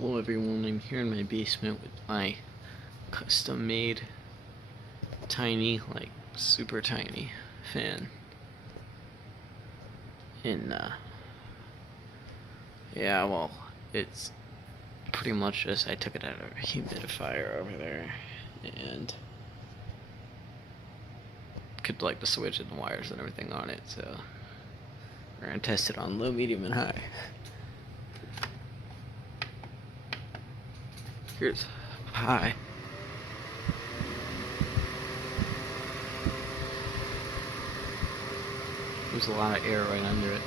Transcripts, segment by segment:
Hello everyone, I'm here in my basement with my custom made tiny, like super tiny fan. And yeah, well, it's pretty much just I took it out of a humidifier over there and could like the switch and the wires and everything on it, so we're gonna test it on low, medium, and high. Here's high. There's a lot of air right under it.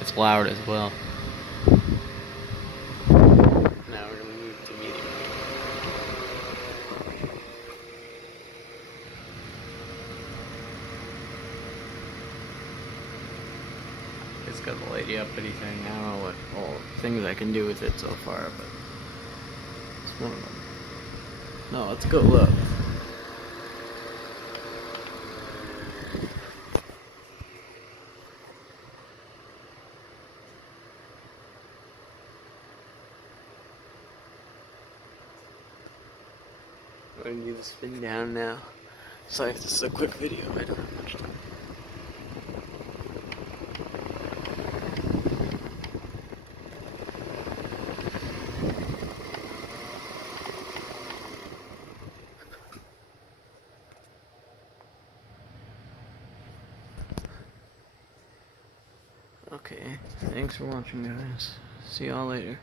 It's loud as well. Now we're gonna move to medium. It's got the lady uppity thing. I don't know what all things I can do with it so far, but it's one of them. No, let's go low. I'm gonna do the spin down now. Sorry if this is a quick video, I don't have much time. Okay, thanks for watching guys. See y'all later.